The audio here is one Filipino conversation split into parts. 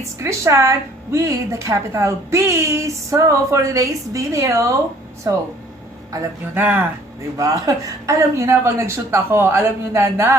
it's Christian with the capital B. So, for today's video, alam nyo na, di ba? Alam nyo na pag nag-shoot ako, alam nyo na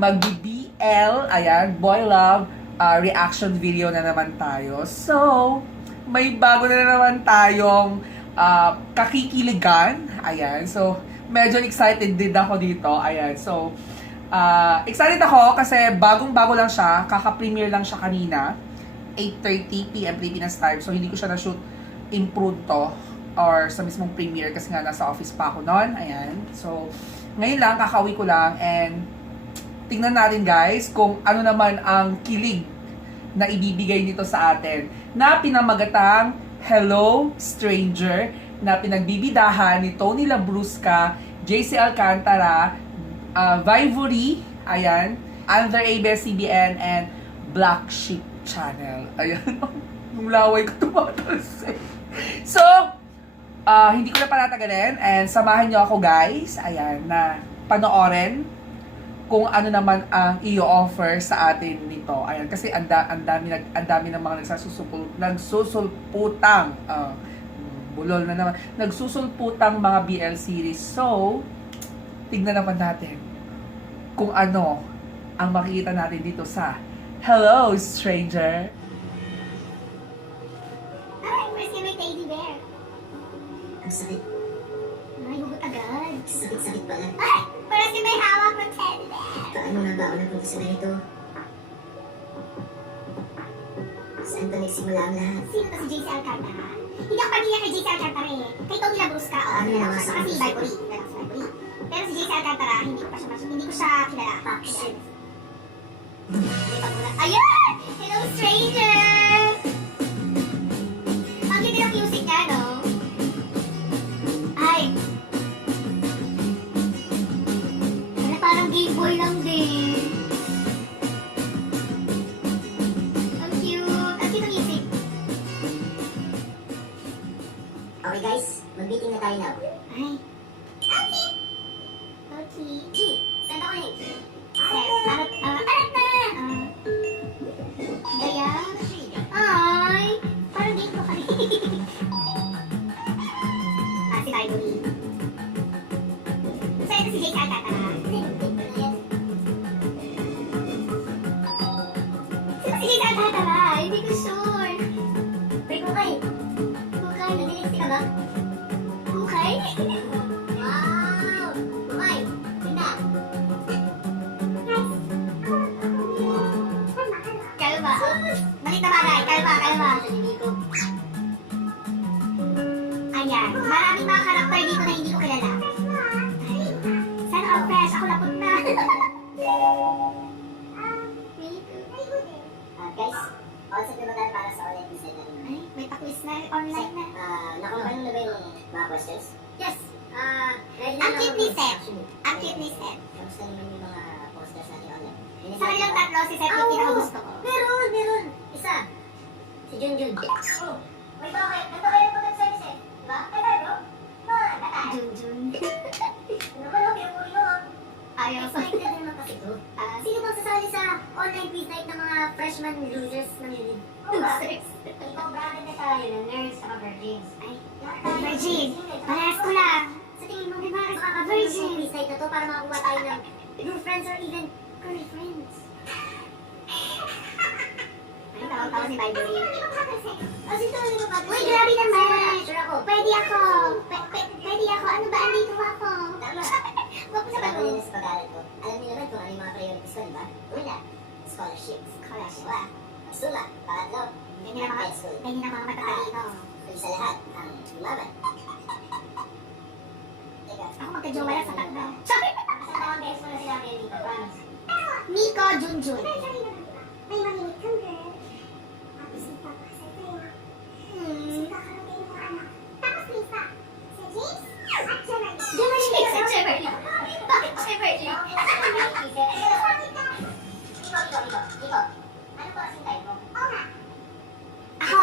mag-BL, ayan, boy love, reaction video na naman tayo. So, may bago na naman tayong kakikiligan, ayan. So, medyo excited din ako dito, ayan. So, excited ako kasi bagong-bago lang siya. Kaka-premiere lang siya kanina. 8:30 PM Philippines time. So, hindi ko siya na-shoot impronto or sa mismong premiere kasi nga nasa office pa ako noon. Ayan. So, ngayon lang, kakauwi ko lang and tingnan natin guys kung ano naman ang kilig na ibibigay nito sa atin na pinamagatang Hello Stranger na pinagbibidahan ni Tony Labrusca, JC Alcantara, Vivory, ayan, Under ABS-CBN, and Black Sheep Channel. Ayan, yung laway ko tumatalsik. So, hindi ko na palatagalin and samahan nyo ako guys, ayan, na panoorin kung ano naman ang i-offer sa atin nito. Ayan, kasi ang dami ng mga nagsusulputang, bulol na naman, nagsusulputang mga BL series. So, tignan naman natin kung ano ang makikita natin dito sa Hello Stranger. Ay, where's your teddy bear? Ang sakit. Ay, hugot agad. Sakit-sakit pala. Ay, parang si may hawak ng teddy bear. Paano nga ba ako napunta sa ganito? Saan ba nagsimula ang lahat? Sino to si JC Alcantara? Hindi ako pamilya kay JC Alcantara eh. Kay Tony Labrusca, Ano yan ang Saka si Vivory. Pero si JC Alcantara, hindi ko siya kilala. Fuck shit. Ayan! Hello, stranger! Ang ganda ng music niya, no? Ay! Wala, parang Game Boy lang din. Ang cute! Ang cute ng music. Okay guys, mag-meeting na tayo now. Ay! Okay! Okay. G, saan ako link? Arat na! Daya? Ay! Parang date ko kami. Si Vivory. So, ito si JC Alcantara. Sino si JC Alcantara? Hindi ko sure. Break mo kayo. Kukay. Nag-link ka ba? Kukay? Wow! Okay, ganda. Kalma. Malit na bagay. Kalma. Ayan. Maraming mga karakter dito na hindi ko kilala. Ay, sana all fresh. Ako lapot na. Guys, all set na ba tayo para sa online quiz natin? Ay, may pa-quiz na. Online na. Nakuha na ba yung mga questions? Yes. Ready Ang cute ni Seth. Actually. Ang cute ni Seth. Kamusta naman yung mga posters natin online? Sa kanilang tatlo, si Seth yung pinakagusto ko. Meron. Isa. Si Junjun. Oh, wait, bakit? Ganito kayo pag-send siya. Diba? Ay, bro? Batay. Junjun. Ano ba, no? Pinupuri mo, ah. Ayaw sa... Excited na naman kasi to. Sino bang sasali sa online quiz night ng mga freshman losers ng UNID? Losers. Ikaw, brother na tayo na nerds saka virgins. Ay, Virgin. Parehas ko lang. Sa tingin mo, di ba, makaka-virgin quiz night na to para makakuha tayo ng true friends or even curly friends. Ay, tawag-tawag si Vivory. Sino tayo mo ba? Uy, grabe naman. Sure ako. Pwede ako. Pwede ako. Ano ba? Andito ako. Tama. Wag mo Sa naman. pagkakalina sa pag-aaral ko, alam niyo naman kung ano yung mga priorities ko, di ba? Una, scholarship. Dalawa, magsula. Pangatlo, Ganyan ang mga, med school. ganyan ang mga matatalino. Isa lahat, ang lumaban. Teka, Ako magka-jowa lang sa tatlo. Sorry. isang tawang beses mo na sinabi yan dito, promise. Nico Junjun. May mamimit kang girl. Tapos ipapakasal kayo. Hmm. Kakarating mo anak. Tapos Lisa. Si James at Jemerly. James at Jemerly. Bakit Jemerly? Iko, ano ba kasing type mo? Oo nga. Ako.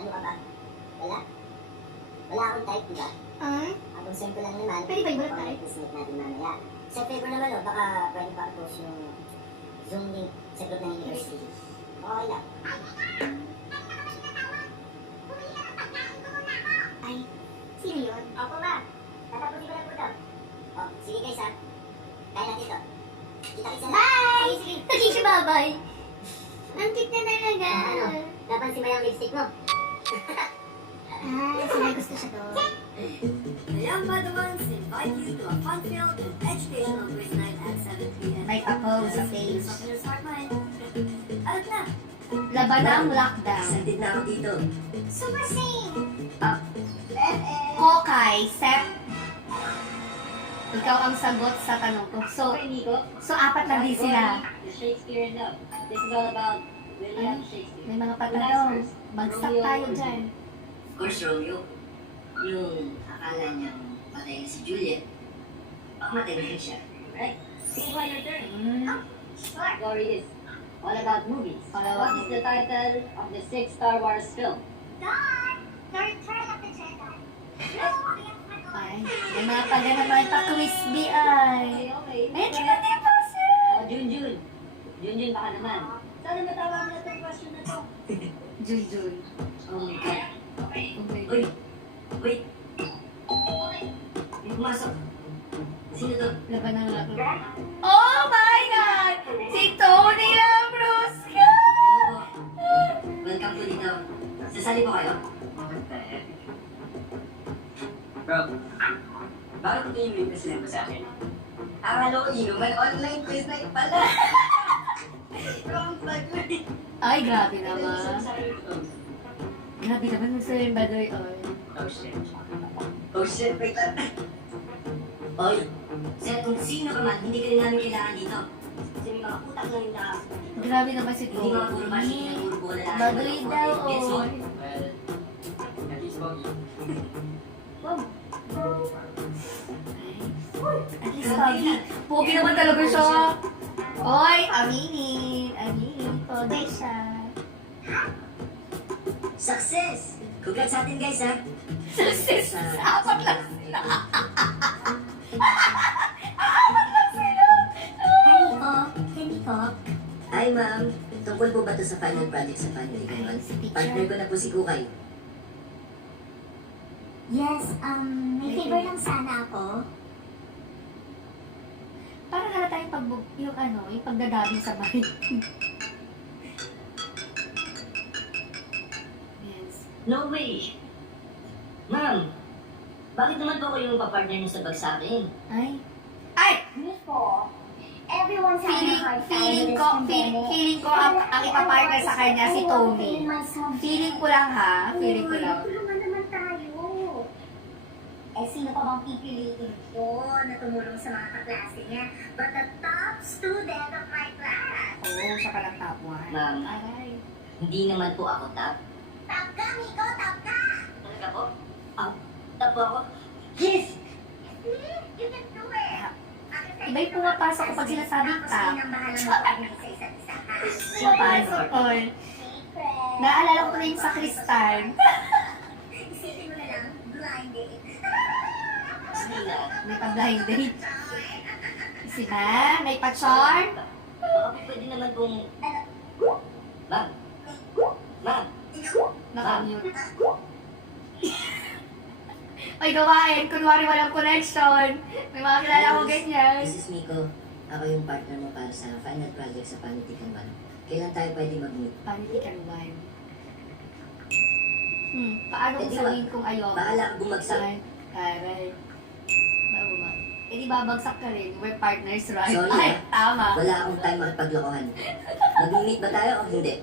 Ano ka ba? Wala? Wala akong type, di ba? Ang concern ko lang naman, Pwede ba yung bullet kung tayo? ano yung natin mamaya. Sa favor naman, baka pwede pa post yung Zoom link sa group ng university. Okay lang. Ay, sino yun? Ako ba? Tatapusin ko lang po to. Oh, sige guys ha. Kaya natin to. Kita-kita na. Bye! Sige, sige. Naging babay. Ang cute na talaga. Ano? Napansin ba yung lipstick mo? Ah, sila gusto siya doon. The Young Padawans invite you to a fun-filled and educational quiz night at 7 p.m. May pa-pose sa Please stage. open your smart mind. Alat na! Laban ng lockdown. Excited na ako dito. Super sing! Kokay, Sep. Ikaw ang sagot sa tanong ko. So apat lang din sila. The Shakespeare in Love. This is all about William Ay, Shakespeare. may mga patanong. Bagsak tayo dyan. Of course, Romeo, yung akala niyang patay na si Juliet, patay na rin siya. Right? Sing by your turn. Sure. Glory is all about movies. All about What is the title of the 6th Star Wars film? Ah. Dawn! Return of the Jedi. Ay, may mga pala naman pa-crispy ay. Okay. May kinatay pa siya. Oh, Junjun. Junjun, baka naman. Sana matawag na itong question na to. Jun. Oh my God. Uy! Wait! May pumasok. Sino to? Laban ng lockdown. Oh my God! Si Tony Labrusca! Hello po. Welcome po dito. Sasali po kayo? Bro, bakit ito yung witness mo sa akin? Akala ko inuman, online quiz na yun pala. Wrong flag na eh. Ay, grabe naman. Sabi ko to. Grabe naman yung sa'yo yung badoy oy. Oh shit. Oh shit, wait lang. Oy! Sir, kung sino ka man, hindi ka rin namin kailangan dito. Kasi may mga utak na yung lakas. Grabe naman si Hindi mga puro machine na Tony. puro bola lang. Badoy daw Gets mo? oy. Well, at least Boggy. At least pogi. Pogi naman talaga siya. Oy, aminin. Pogi siya. Success! Congrats sa atin guys ha! Success! Apat lang sila. Apat lang sila. Hindi po. Hi ma'am! Tungkol po ba ito sa final project sa family ko naman? Partner ko na po si Kukay. Yes, may favor lang sana ako. Parang halata yung pagdadabi sa bahay. Yes. No way! Ma'am! Bakit naman po kayo yung papartner niyo sa bagsakin? Ay, Nico, everyone's having a hard time with this pandemic. feeling ko ang ipapartner sa kanya si Tony. Feeling ko lang ha, feeling ko lang. Tulungan naman tayo. Eh, sino pa bang pipiliin ko na tumulong sa mga kaklase niya? But the top student of my class. Oo, siya ka lang top 1. Ma'am, Aray. hindi naman po ako top. Top ka, Nico, top ka! Talaga po? Top po ako? Yes! You can do it! Iba yung pumapasok kapag sinasabing top. Tapos yun ang bahalang mag-ibig sa isa't isa. Pumapasok, oy. Secret. Naalala ko na yung sa Kristan. Isipin mo na lang, blind date. Hindi na. May pa-blind date. Si ma'am, may pa-charm. Baka po pwede naman pong... Ma'am! Ma'am! Nakamute. Ay, gawain. Kunwari walang connection. May mga kilala ko ganyan. This is Miko. Ako yung partner mo para sa final project sa Panitikan 1. Kailan tayo pwede mag-meet? Panitikan 1. Paano kung Eh, di sabihin kong ayoko? Bahala ka bumagsak. Ay, aray. Bago ba? Eh di babagsak ka rin. We're partners, right? Sorry, Ay, tama. Wala akong time makipaglokohan. Mag-meet ba tayo o hindi?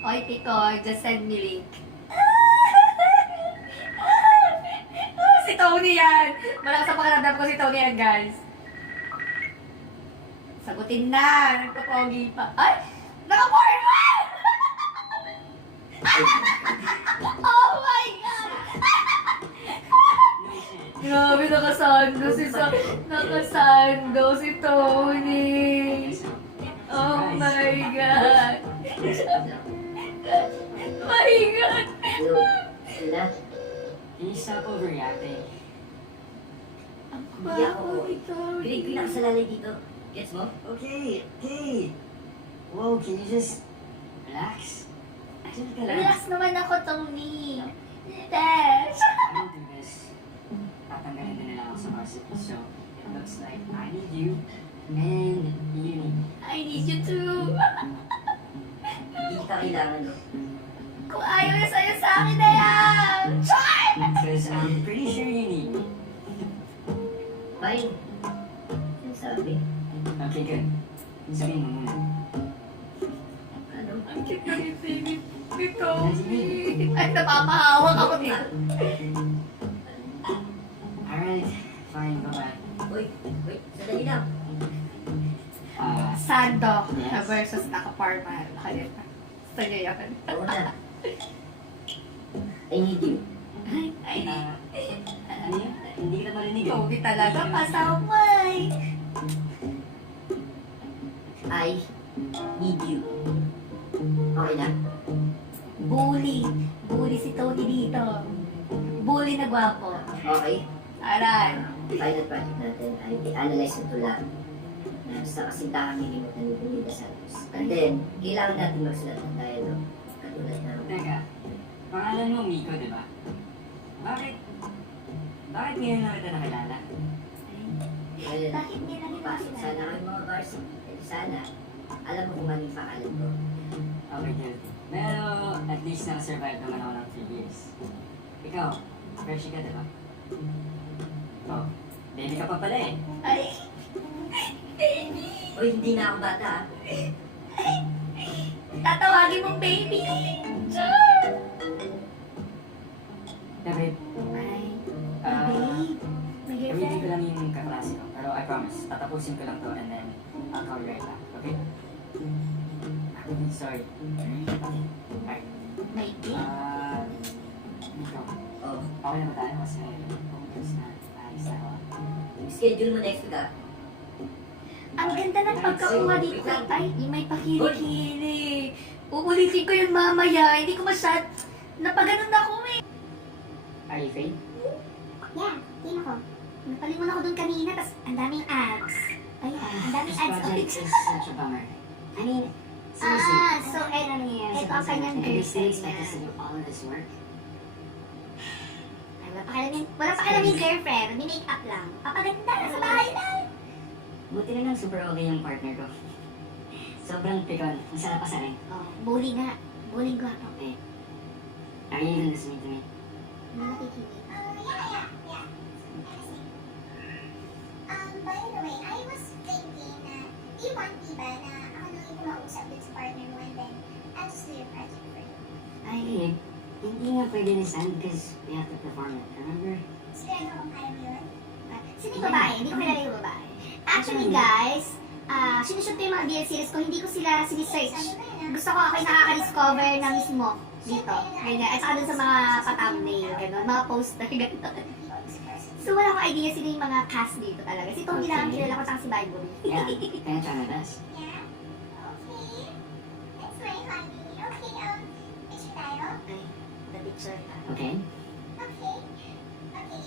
Oy, Tito, just send me link. Si Tony yan! Malakas sa pakiramdam ko si Tony yan, guys. Sagutin na! Nagpapogi pa. Ay! Naka-formal! Oh my God! Grabe, nakasando si Tony. Oh my God! My God! Yo, sila. Can you stop overreacting? Ang Hindi ako. baho ni Tony. Grade ko na kasalalay dito. Gets mo? Okay, okay. Whoa, can you just relax? Chill ka lang. Relax naman ako, Tony. Besh! I don't do this. Tatanggalin din nila ako sa varsity, so it looks like I need you and you need me. I need you too. Hindi kita kailangan, no? Kung ayaw na sa'yo sa akin na yan. Char! Because I'm pretty sure you need me. Fine. Yung sabi. Okay, good. Sabihin mo muna. Ano? Ang cute na ni Baby. Ni Tony. Ay, napapahawak ako dito. Alright, fine, bye-bye. Uy, wait, sandali lang. Sandok Yes. versus naka-formal. Nakalita. Gusto niyo yun? Oo na. I need you. Ay, Ano yun? Hindi kita marinig eh. Tony talaga. Pasaway. I need you. Okay na? Bully. Bully si Tony dito. Bully na gwapo. Okay. Aral. Pilot project natin ay i-analyze ito lang na sa kasintahan ni Limot na Benita Santos. And then, kailangan natin magsulat ng dialogue. Katulad ng... Teka, pangalan mo Miko, di ba? Bakit ngayon lang kita nakilala? Well, Bakit niya lang pasok sana kayo mga varsity. Eh, sana, alam mo kung ano yung pangalan ko. Okay, good. Pero at least nakasurvive naman ako ng 3 years. Ikaw, freshie ka, di ba? Oh, baby ka pa pala eh. Ay. Uy, hindi na ako bata ah. Tatawagin mong baby. Char! David, Ay. ah, Babe. May hindi ko girlfriend. lang yung kaklase ko. Pero I promise, tatapusin ko lang to and then I'll call you right back, okay? I'm really sorry. Alright, May babe. Miko, Oh, okay na ba tayo kasi pumuntas na alis na ako. schedule mo next week ah. Ang ganda ng pagkakuha dito. Ay, yung may pakili-kili. Uulitin ko yun mamaya. Hindi ko napaganon ako eh. Are you free? Yeah, team ako. Napalimon ako dun kanina, tas ang daming abs. Ay, ang daming This abs. project is such a bummer. I mean, seriously. So ito ang kanyang And they still girlfriend expect us to niya. do all of this work? Ay, wala pa kailan yung girlfriend. May make-up lang. Papaganda na sa bahay lang. Buti na lang super okay yung partner ko. Sobrang pikon. Masarap pa sa rin. Oh, bully nga. Bully gwapo. Okay. Are you even listening to me? Hindi nakikinig. By the way, I was thinking na, do you want diba na ako nang yung kumausap dun sa partner mo and then I'll just do your project for you. Ay, hindi nga pwede ni San because we have to perform it. Remember? Sigurado kung kaya mo yun. Sino yung babae? Hindi ko kilala yung babae. Actually, guys, sinushoot ko yung mga DL series ko. Hindi ko sila sinisearch. Gusto ko ako yung nakaka-discover na mismo dito. Ganyan. At saka dun sa mga pa-thumbnail, gano'n. Mga poster, gano'n. So, wala akong idea sino yung mga cast dito talaga. Si Tony lang ang kilala ko, tsaka si Bible. Yeah, kaya try my best. Yeah? Okay. That's my honey. Okay, picture tayo? Ay, the picture. Okay? Okay. Okay.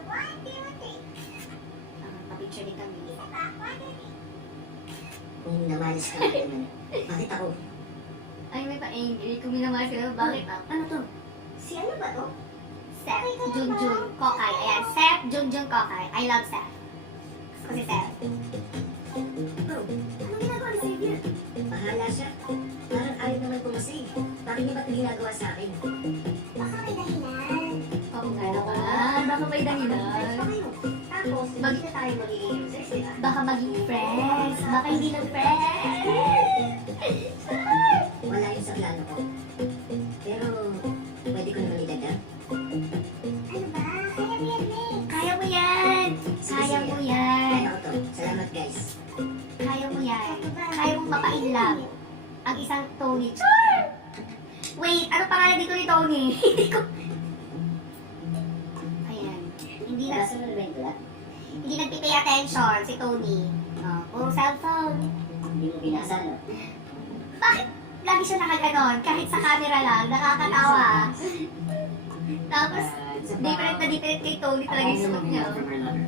1, 2, 3. Pa-picture din kami. Isa pa. 1, 2, 3. Kung minamalis ka naman, bakit ako? Ay, may pa-angry. Kung minamahal sila, bakit? Ano to? Si ano ba to? Seth, Junjun, Kokay. Ayan, Seth, Junjun, Kokay. I love Seth. Gusto ko si Seth. Anong ginagawa ni Xavier? Bahala siya. Parang ayaw naman pumasig. Bakit niya ba ito ginagawa sa akin? Baka may dahilan. Oo nga naman. Baka may dahilan. Tapos, hindi na tayo magiging users, di ba? Baka maging friends. Baka hindi lang friends. Wala yun sa plano ko. Pero, pwede ko naman idagdag. Ano ba? Kaya mo yan, May. Kaya mo yan. Kaya mo yan. Kaya ko to. Salamat guys. Kaya mo yan. Kaya mong mapa-inlove ang isang Tony. Char! Wait, ano pangalan dito ni Tony? Hindi ko... Ayan. Hindi na... Nasa na ba yung Hindi nagpipay attention si Tony. Oh, puro cellphone. Hindi mo binasa, no? Bakit lagi siya nakaganon? Kahit sa camera lang, nakakatawa. Tapos, It's different na different kay Tony talaga yung suot niya. From her lover.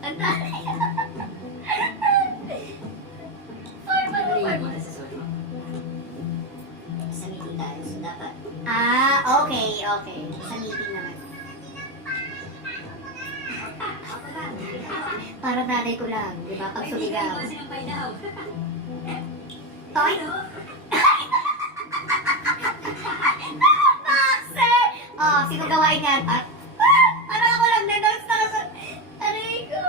Ang dami. Para nanay ko lang, di ba? Pag sumigaw. Ay, sinampay daw. Toy? Maxer! Oh, sino gawain yan? Parang ako lang na-dance na ako. Aray ko.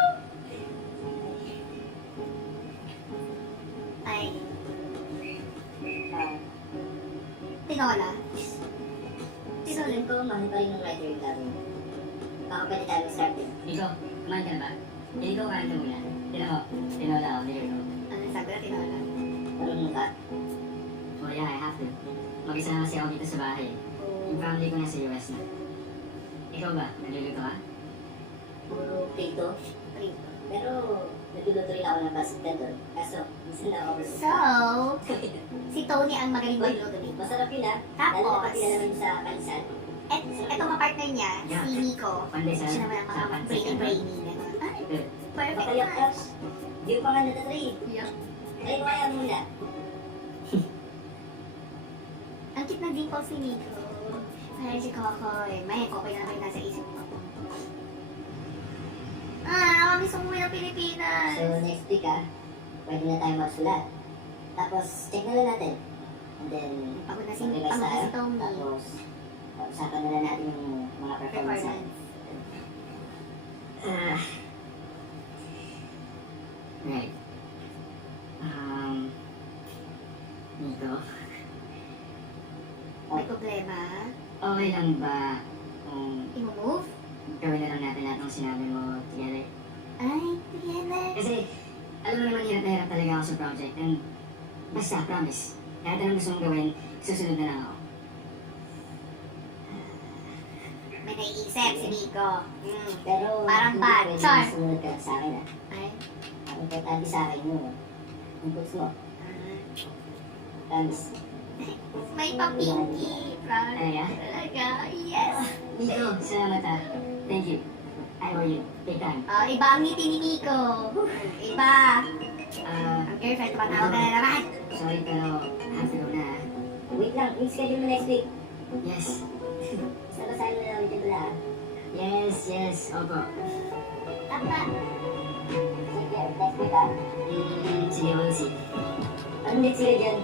Ay. Tinola. Feeling ko, mahal pa rin ng writer yung laro. Baka pwede tayo mag-start din. Nico, kumain ka na ba? Hindi ko kain ka muna. Tinola ako, nilito. Ano sabi na tinola? Marunong ka? Oh yeah, I have to. Mag-isa na kasi ako dito sa bahay. Yung family ko nasa US na. Ikaw ba? Nagluluto ka? Puro prito. Prito. Pero, nagluluto rin ako ng basket doon. Kaso, minsan lang ako So, si Tony ang magaling magluto dito. Masarap yun ah. Tapos? Lalo na pag naman sa pansan. Eto mga partner niya, Yeah. si Nico. One day sa... Siya naman ang mga brainy. Ay, perfect Makayak ka. match. Di pa nga natatry. Yup. Ay, kaya muna. Ang cute na dimple si Nico. Ay, si Kokoy. May Kokoy na naman yung nasa isip ko. Nakamiss umuwi ng Pilipinas. So, next week ah, pwede na tayo magsulat. Tapos, check na lang natin. And then, Pagod na si mag-revise tayo. Tommy. Tapos, usapan na lang natin yung mga performance natin. Performance. Right. Nico, May problema. okay lang ba kung I-move? gawin na lang natin lahat ng sinabi mo together? Ay, together. Kasi, alam mo naman hirap na hirap talaga ako sa project. And basta, promise, lahat na gusto mong gawin, susunod na lang ako. May naiisip si Nico. Pero, Parang hindi bad. pwede Char. sumunod ka sa akin ah. Ay. Ang importante sa akin yung inputs mo. Promise. May pa-pinky. Proud. Talaga? Talaga. Yes. Nico, salamat ah. Thank you. I owe you. Big time. Iba ang ngiti ni Nico. Iba. Ang girlfriend pa tawag ka na naman. Sorry pero have to go na. Wait lang, schedule mo next week. Yes. Sabasahin mo na ulit yung tula. Yes. Opo. Tama. Sige, next week ah. Sige, we'll see. Anong date sila dyan?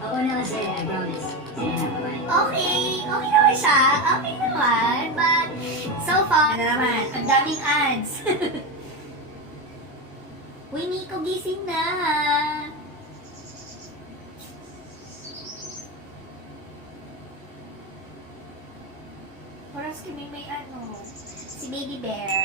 Oo na kasi, I promise. Sige na, bye-bye. Okay. Okay naman siya. Okay naman. But, so far, na naman, ang daming ads. Uy, Nico, gising na. Oras kami may ano, si Baby Bear.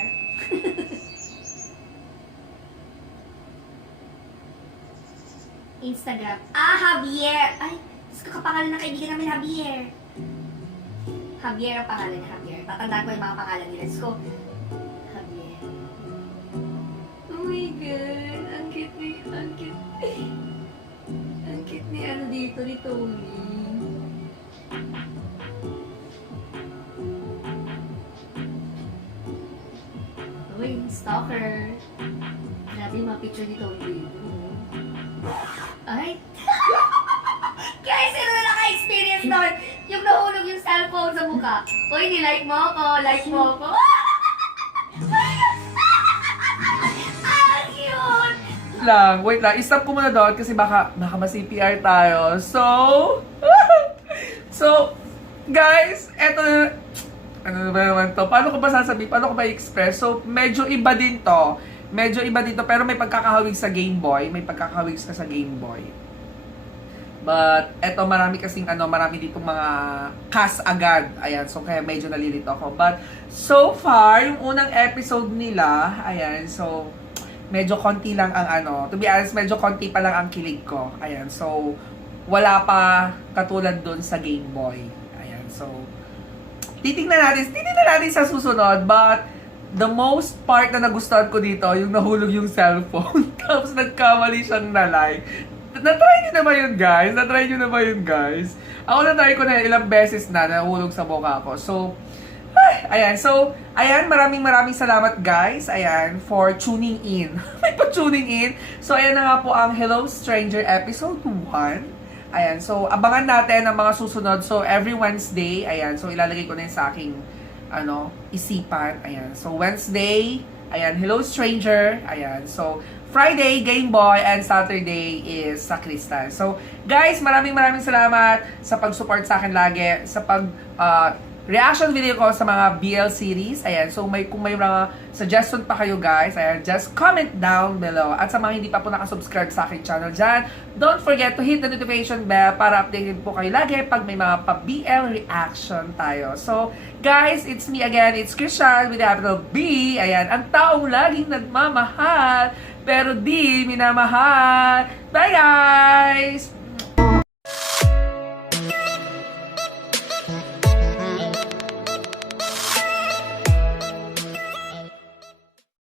Instagram. Javier! Ay, Diyos ko, kapangalan ng kaibigan namin, Javier. Javier ang pangalan niya, Javier. Tatandaan ko yung mga pangalan nila. Diyos ko, Javier. Oh my God! Ang cute ni, ang cute. Ang cute ni ano dito, ni Tony. Uy, stalker. Grabe yung mga picture ni Tony dito. Ay! Guys, sino na naka-experience doon? Yung nahulog yung cellphone sa mukha. Uy, nilike mo ako, like mo ako. Ah, cute! Wait lang, i-stop ko muna doon kasi baka ma-CPR tayo. So, guys, eto na, ano ba naman to? Paano ko ba sasabihin? Paano ko ba i-express? So, medyo iba din to. Medyo iba dito, pero may pagkakahawig sa Game Boy. May pagkakahawig ka sa Game Boy. But, eto, marami kasing marami ditong mga cast agad. Ayan, so kaya medyo nalilito ako. But, so far, yung unang episode nila, ayan, so, medyo konti lang ang to be honest, medyo konti pa lang ang kilig ko. Ayan, so, wala pa katulad dun sa Game Boy. Ayan, so, titignan natin sa susunod, but, the most part na nagustuhan ko dito, yung nahulog yung cellphone, tapos nagkamali siyang nalike. Na-try nyo na ba yun, guys? Ako na-try ko na ilang beses na nahulog sa mukha ko. So, ayan, maraming salamat, guys, ayan, for tuning in. May pa-tuning in. So, ayan na nga po ang Hello Stranger episode 1. Ayan, so, abangan natin ang mga susunod. So, every Wednesday, ayan, so, ilalagay ko na yun sa aking isipan. Ayan. So, Wednesday, Ayan, Hello Stranger. Ayan, so Friday, Game Boy, and Saturday is sa Crystal. So, guys, maraming salamat sa pag-support sa akin lagi, sa reaction video ko sa mga BL series. Ayan, so kung may mga suggestion pa kayo guys, ayan, just comment down below. At sa mga hindi pa po nakasubscribe sa aking channel dyan, don't forget to hit the notification bell para updated po kayo lagi pag may mga pa-BL reaction tayo. So, guys, it's me again, it's Christian with the capital B. Ayan, ang taong laging nagmamahal, pero di minamahal. Bye guys!